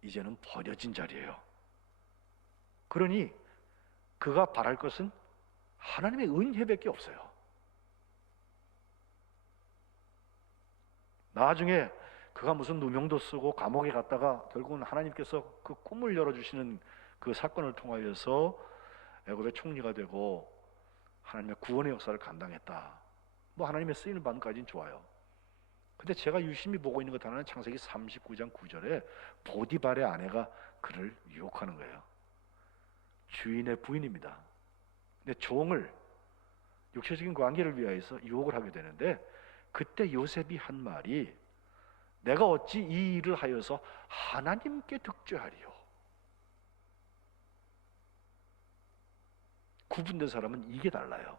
이제는 버려진 자리예요. 그러니 그가 바랄 것은 하나님의 은혜밖에 없어요. 나중에 그가 무슨 누명도 쓰고 감옥에 갔다가 결국은 하나님께서 그 꿈을 열어주시는 그 사건을 통하여서 애굽의 총리가 되고 하나님의 구원의 역사를 감당했다. 하나님의 쓰임을 받는 까지는 좋아요. 근데 제가 유심히 보고 있는 것 하나는 창세기 39장 9절에 보디발의 아내가 그를 유혹하는 거예요. 주인의 부인입니다. 근데 종을 육체적인 관계를 위하여서 유혹을 하게 되는데, 그때 요셉이 한 말이, 내가 어찌 이 일을 하여서 하나님께 득죄하리요. 구분된 사람은 이게 달라요.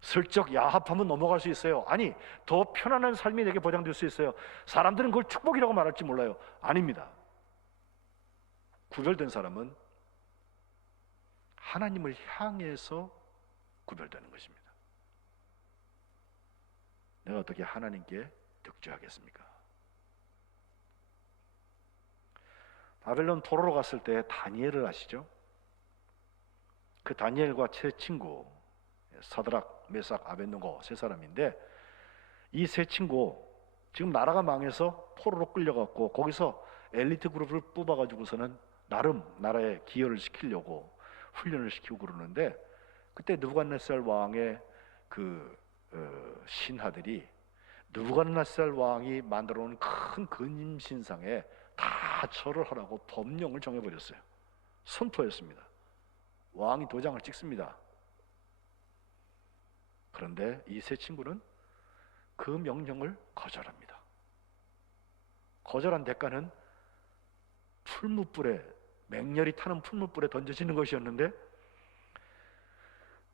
슬쩍 야합하면 넘어갈 수 있어요. 아니, 더 편안한 삶이 내게 보장될 수 있어요. 사람들은 그걸 축복이라고 말할지 몰라요. 아닙니다. 구별된 사람은 하나님을 향해서 구별되는 것입니다. 내가 어떻게 하나님께 득죄하겠습니까? 바벨론 포로로 갔을 때 다니엘을 아시죠? 그 다니엘과 세 친구 사드락, 메삭, 아벳느고 세 사람인데 이 세 친구 지금 나라가 망해서 포로로 끌려갔고 거기서 엘리트 그룹을 뽑아가지고서는 나름 나라에 기여를 시키려고 훈련을 시키고 그러는데 그때 느부갓네살 왕의 신하들이 느부갓네살 왕이 만들어 놓은 큰 근임신상에 다 절을 하라고 법령을 정해버렸어요. 선포했습니다. 왕이 도장을 찍습니다. 그런데 이 세 친구는 그 명령을 거절합니다. 거절한 대가는 풀무불에, 맹렬히 타는 풀무불에 던져지는 것이었는데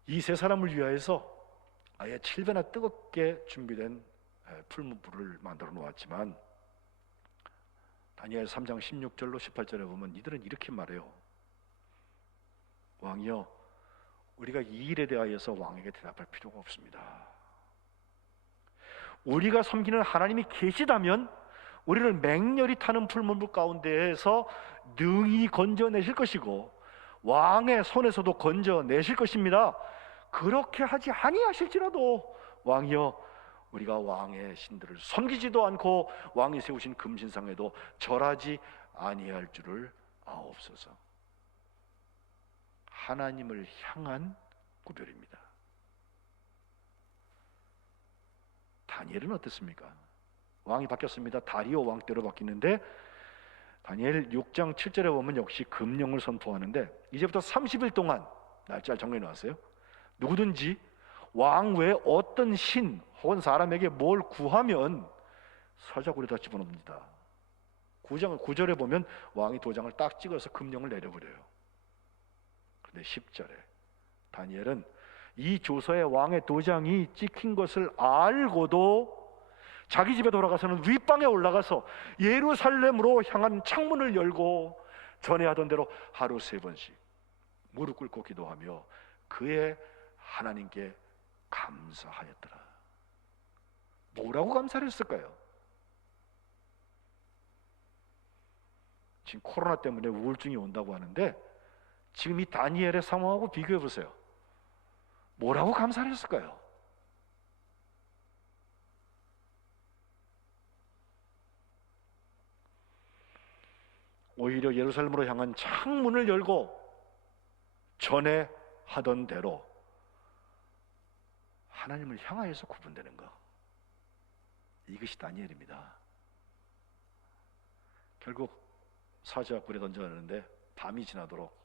이 세 사람을 위하여서 아예 7배나 뜨겁게 준비된 풀무불을 만들어 놓았지만 다니엘 3장 16절로 18절에 보면 이들은 이렇게 말해요. 왕이여, 우리가 이 일에 대하여서 왕에게 대답할 필요가 없습니다. 우리가 섬기는 하나님이 계시다면 우리를 맹렬히 타는 풀무불 가운데에서 능히 건져내실 것이고 왕의 손에서도 건져내실 것입니다. 그렇게 하지 아니하실지라도 왕이여, 우리가 왕의 신들을 섬기지도 않고 왕이 세우신 금신상에도 절하지 아니할 줄을 아옵소서. 하나님을 향한 구별입니다. 다니엘은 어떻습니까? 왕이 바뀌었습니다. 다리오 왕 때로 바뀌는데 다니엘 6장 7절에 보면 역시 금령을 선포하는데 이제부터 30일 동안 날짜를 정해 놓았어요. 누구든지 왕 외에 어떤 신 혹은 사람에게 뭘 구하면 사자굴에다 집어넣습니다. 9절에 보면 왕이 도장을 딱 찍어서 금령을 내려버려요. 그런데 10절에 다니엘은 이 조서에 왕의 도장이 찍힌 것을 알고도 자기 집에 돌아가서는 윗방에 올라가서 예루살렘으로 향한 창문을 열고 전에 하던 대로 하루 3번씩 무릎 꿇고 기도하며 그의 하나님께 감사하였더라. 뭐라고 감사를 했을까요? 지금 코로나 때문에 우울증이 온다고 하는데 지금 이 다니엘의 상황하고 비교해 보세요. 뭐라고 감사를 했을까요? 오히려 예루살렘으로 향한 창문을 열고 전에 하던 대로 하나님을 향하여서 구분되는 것, 이것이 다니엘입니다. 결국 사자굴에 던져놨는데 밤이 지나도록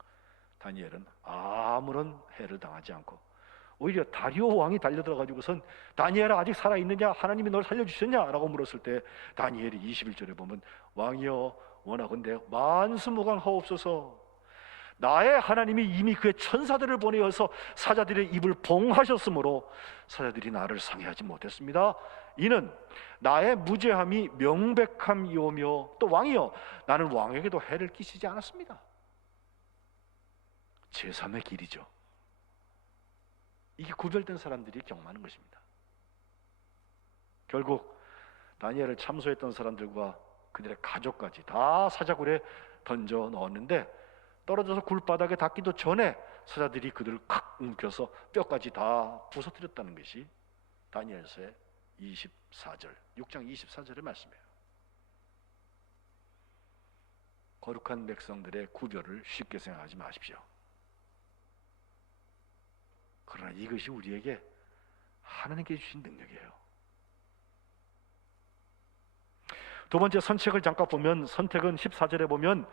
다니엘은 아무런 해를 당하지 않고 오히려 다리오 왕이 달려들어가지고선 다니엘아 아직 살아있느냐, 하나님이 널 살려주셨냐 라고 물었을 때 다니엘이 21절에 보면 왕이여 원하건대 만수무강하옵소서, 나의 하나님이 이미 그의 천사들을 보내어서 사자들의 입을 봉하셨으므로 사자들이 나를 상해하지 못했습니다. 이는 나의 무죄함이 명백함이오며 또 왕이여 나는 왕에게도 해를 끼치지 않았습니다. 제3의 길이죠. 이게 구별된 사람들이 경험하는 것입니다. 결국 다니엘을 참소했던 사람들과 그들의 가족까지 다 사자굴에 던져 넣었는데 떨어져서 굴바닥에 닿기도 전에 사자들이 그들을 칵 움켜서 뼈까지 다 부서뜨렸다는 것이 다니엘서의 24절, 6장 24절의 말씀이에요. 거룩한 백성들의 구별을 쉽게 생각하지 마십시오. 그러나 이것이 우리에게 하나님께 주신 능력이에요. 두 번째 선택을 잠깐 보면, 선택은 14절에 보면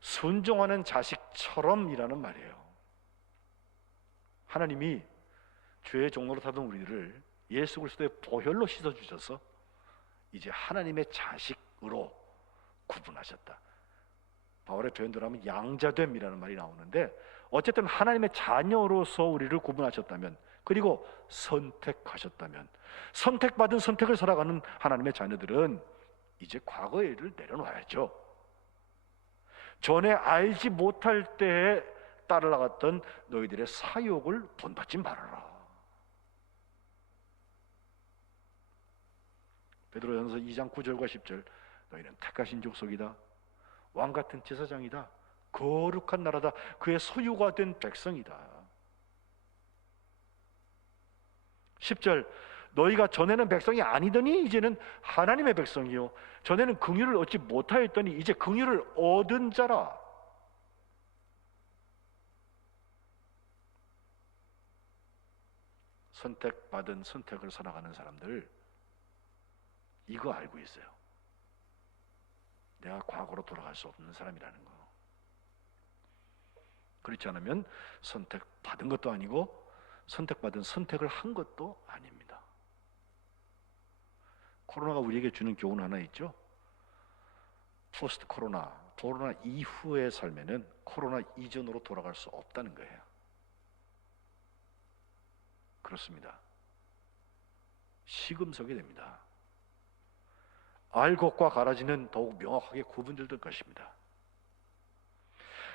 순종하는 자식처럼이라는 말이에요. 하나님이 죄의 종로로 타던 우리들을 예수 그리스도의 보혈로 씻어주셔서 이제 하나님의 자식으로 구분하셨다. 바울의 표현대로 하면 양자됨이라는 말이 나오는데 어쨌든 하나님의 자녀로서 우리를 구분하셨다면, 그리고 선택하셨다면, 선택받은 선택을 살아가는 하나님의 자녀들은 이제 과거의 일을 내려놔야죠. 전에 알지 못할 때에 따라갔던 너희들의 사욕을 본받지 말아라. 베드로전서 2장 9절과 10절, 너희는 택하신 족속이다, 왕 같은 제사장이다. 거룩한 나라다. 그의 소유가 된 백성이다. 10절 너희가 전에는 백성이 아니더니 이제는 하나님의 백성이요 전에는 긍휼을 얻지 못하였더니 이제 긍휼을 얻은 자라. 선택받은 선택을 살아가는 사람들 이거 알고 있어요. 내가 과거로 돌아갈 수 없는 사람이라는 거. 그렇지 않으면 선택받은 것도 아니고 선택받은 선택을 한 것도 아닙니다. 코로나가 우리에게 주는 교훈 하나 있죠. 포스트 코로나 이후의 삶에는 코로나 이전으로 돌아갈 수 없다는 거예요. 그렇습니다. 시금석이 됩니다. 알곡과 가라지는 더욱 명확하게 구분될 것입니다.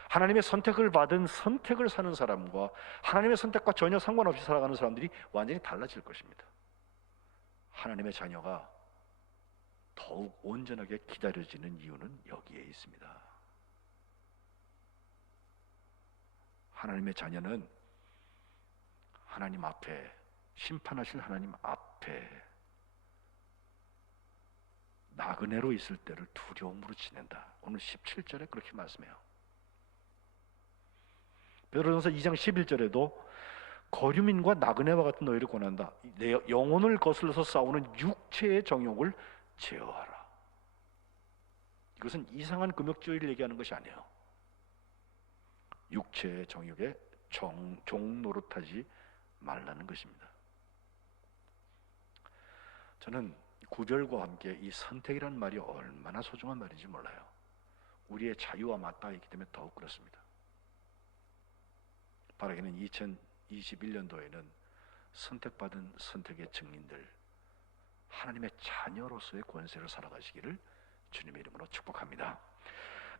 하나님의 선택을 받은 선택을 사는 사람과 하나님의 선택과 전혀 상관없이 살아가는 사람들이 완전히 달라질 것입니다. 하나님의 자녀가 더욱 온전하게 기다려지는 이유는 여기에 있습니다. 하나님의 자녀는 하나님 앞에, 심판하실 하나님 앞에 나그네로 있을 때를 두려움으로 지낸다. 오늘 17절에 그렇게 말씀해요. 베드로전서 2장 11절에도 거류민과 나그네와 같은 너희를 권한다. 내 영혼을 거슬러서 싸우는 육체의 정욕을 제어하라. 이것은 이상한 금욕주의를 얘기하는 것이 아니에요. 육체의 정욕에 종 노릇하지 말라는 것입니다. 저는 구별과 함께 이 선택이라는 말이 얼마나 소중한 말인지 몰라요. 우리의 자유와 맞닿아 있기 때문에 더욱 그렇습니다. 바라기는 2021년도에는 선택받은 선택의 증인들, 하나님의 자녀로서의 권세를 살아가시기를 주님의 이름으로 축복합니다.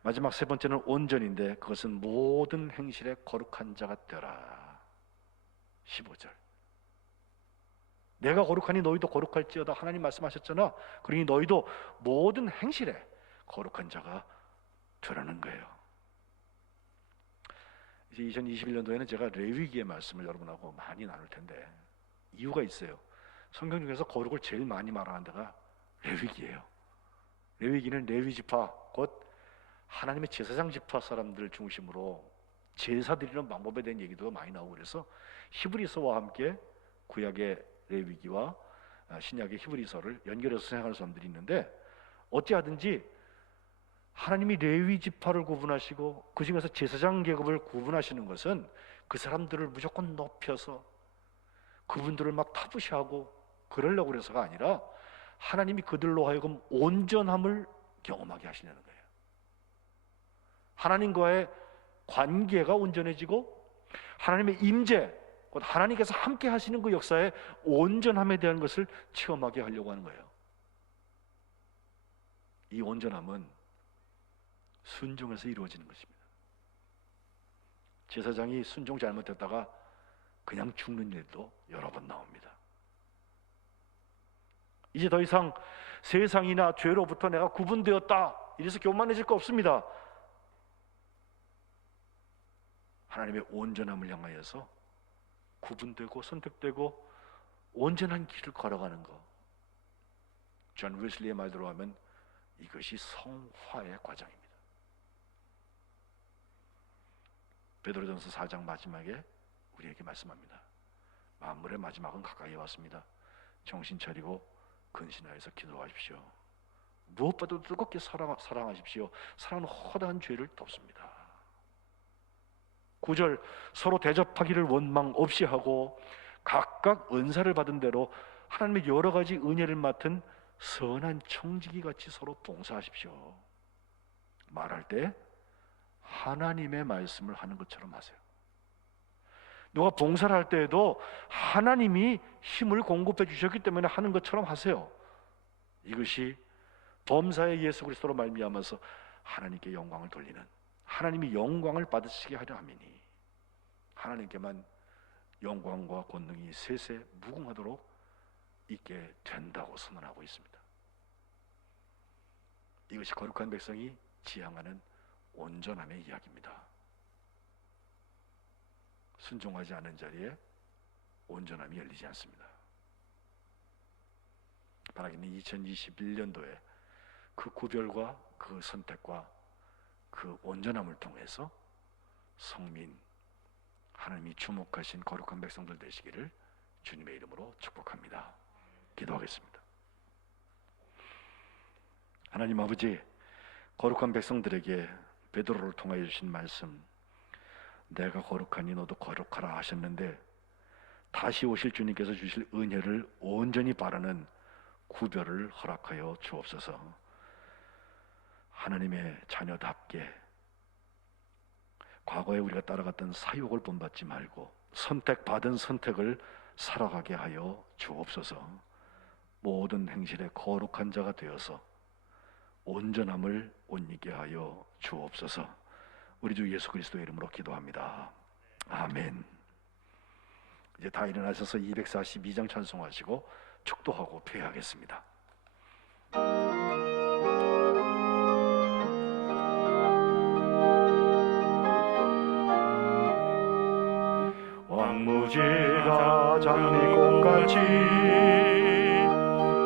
마지막 세 번째는 온전인데 그것은 모든 행실에 거룩한 자가 되라. 15절 내가 거룩하니 너희도 거룩할지어다. 하나님 말씀하셨잖아. 그러니 너희도 모든 행실에 거룩한 자가 되라는 거예요. 이제 2021년도에는 제가 레위기의 말씀을 여러분하고 많이 나눌 텐데 이유가 있어요. 성경 중에서 거룩을 제일 많이 말하는 데가 레위기예요. 레위기는 레위 지파, 곧 하나님의 제사장 지파 사람들 중심으로 제사 드리는 방법에 대한 얘기도 많이 나오고 그래서 히브리서와 함께 구약의 레위기와 신약의 히브리서를 연결해서 생각하는 사람들이 있는데 어찌하든지 하나님이 레위 지파를 구분하시고 그 중에서 제사장 계급을 구분하시는 것은 그 사람들을 무조건 높여서 그분들을 막 타부시하고 그러려고 그래서가 아니라 하나님이 그들로 하여금 온전함을 경험하게 하시려는 거예요. 하나님과의 관계가 온전해지고 하나님의 임재, 곧 하나님께서 함께 하시는 그 역사의 온전함에 대한 것을 체험하게 하려고 하는 거예요. 이 온전함은 순종에서 이루어지는 것입니다. 제사장이 순종 잘못했다가 그냥 죽는 일도 여러 번 나옵니다. 이제 더 이상 세상이나 죄로부터 내가 구분되었다 이래서 교만해질 거 없습니다. 하나님의 온전함을 향하여서 구분되고 선택되고 온전한 길을 걸어가는 것. 존 웨슬리의 말대로 하면 이것이 성화의 과정입니다. 베드로전서 4장 마지막에 우리에게 말씀합니다. 만물의 마지막은 가까이 왔습니다. 정신 차리고 근신하여서 기도하십시오. 무엇보다도 뜨겁게 사랑하십시오. 사랑은 허다한 죄를 덮습니다. 9절 서로 대접하기를 원망 없이 하고 각각 은사를 받은 대로 하나님의 여러 가지 은혜를 맡은 선한 청지기 같이 서로 봉사하십시오. 말할 때 하나님의 말씀을 하는 것처럼 하세요. 누가 봉사를 할 때에도 하나님이 힘을 공급해 주셨기 때문에 하는 것처럼 하세요. 이것이 범사의 예수 그리스도로 말미암아서 하나님께 영광을 돌리는, 하나님이 영광을 받으시게 하려 함이니 하나님께만 영광과 권능이 세세 무궁하도록 있게 된다고 선언하고 있습니다. 이것이 거룩한 백성이 지향하는 온전함의 이야기입니다. 순종하지 않은 자리에 온전함이 열리지 않습니다. 바라기는 2021년도에 그 구별과 그 선택과 그 온전함을 통해서 성민, 하나님이 주목하신 거룩한 백성들 되시기를 주님의 이름으로 축복합니다. 기도하겠습니다. 하나님 아버지, 거룩한 백성들에게 베드로를 통하여 주신 말씀, 내가 거룩하니 너도 거룩하라 하셨는데, 다시 오실 주님께서 주실 은혜를 온전히 바라는 구별을 허락하여 주옵소서. 하나님의 자녀답게 과거에 우리가 따라갔던 사욕을 본받지 말고 선택받은 선택을 살아가게 하여 주옵소서. 모든 행실에 거룩한 자가 되어서 온전함을 옷 입게 하여 주옵소서. 우리 주 예수 그리스도의 이름으로 기도합니다. 아멘. 이제 다 일어나셔서 242장 찬송하시고 축도하고 회하겠습니다. 왕무지가 장미꽃같이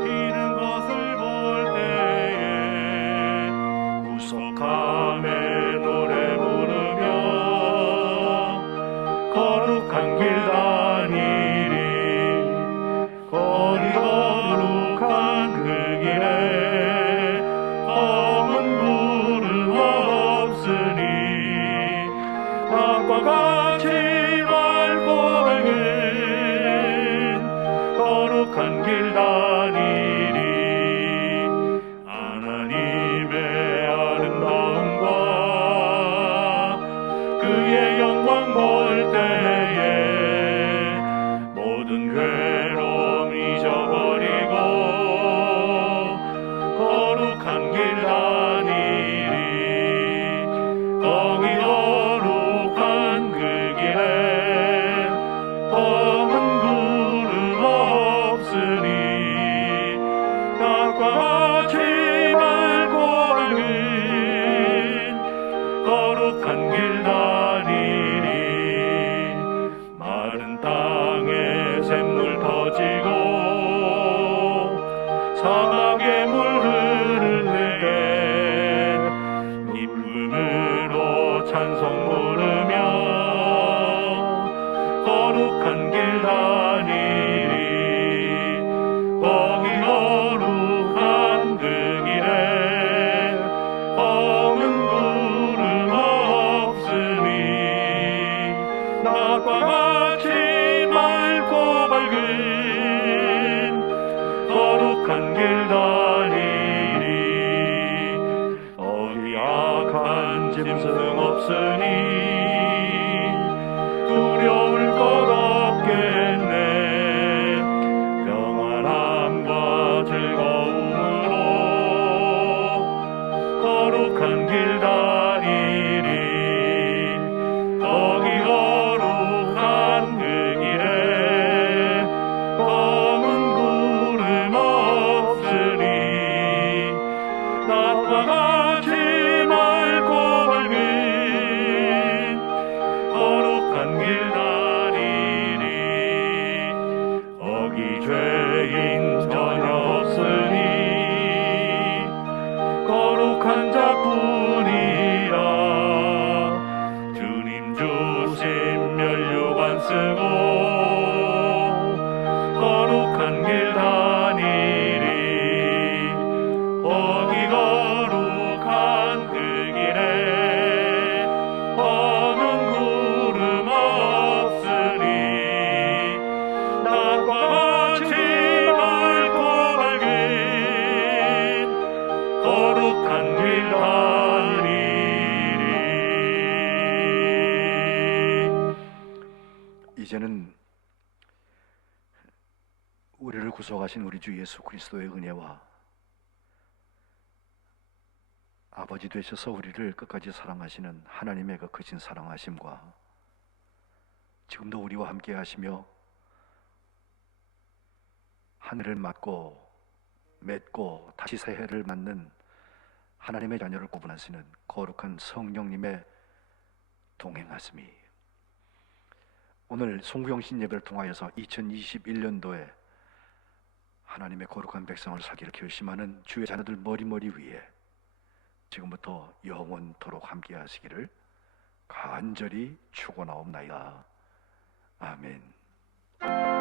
피는 것을 볼 때에 구속함에 노래 부르며 거룩한 길 다니리. 거리 거룩한 그 길에 검은 구름 없으니 낮과 같이 맑고 밝은 거룩한 길 다니리. 하나님의 아름다움과 그의 영광 볼 때에 모든 괴로움 잊어버리고 거룩한 길 다니리. 거기 거룩한 그 길에 검은 구름 없으니 낮과 같이 맑고 밝은 거룩한 길 다니리. 마른 땅에 샘물 터지고 사막에 물 흐를 때에 기쁨으로 찬송 부르며 거룩한 길 다니리. 거기 거룩한 그 길에 검은 구름 없으니 낮과 같이 맑고 밝은 거룩한 길 다니리. 어디 악한 짐승 없으니 두려울 것 없겠네. 평안함과 즐거움으로 거룩한 길 다니리. 거기 거룩한 그 길에 검은 구름 없으니 낮과 같이 맑고 밝은 거룩한 길 다니리. 거기 죄인 전혀 없으니 거룩한 자뿐이라. 주님 주신 면류관 쓰고 거룩한 길 다니리. 거기 거룩한 그 길에 검은 구름 없으니 낮과 같이 맑고 밝은 거룩한 길 다니리. 이제는 우리를 구속하신 우리 주 예수 그리스도의 은혜와 아버지 되셔서 우리를 끝까지 사랑하시는 하나님의 그 크신 사랑하심과 지금도 우리와 함께 하시며 하늘을 맞고 맺고 다시 새해를 맞는 하나님의 자녀를 구분하시는 거룩한 성령님의 동행하심이 오늘 송구영신 예배를 통하여서 2021년도에 하나님의 거룩한 백성을 살기를 결심하는 주의 자녀들 머리머리 위에 지금부터 영원토록 함께 하시기를 간절히 축원하옵나이다. 아멘.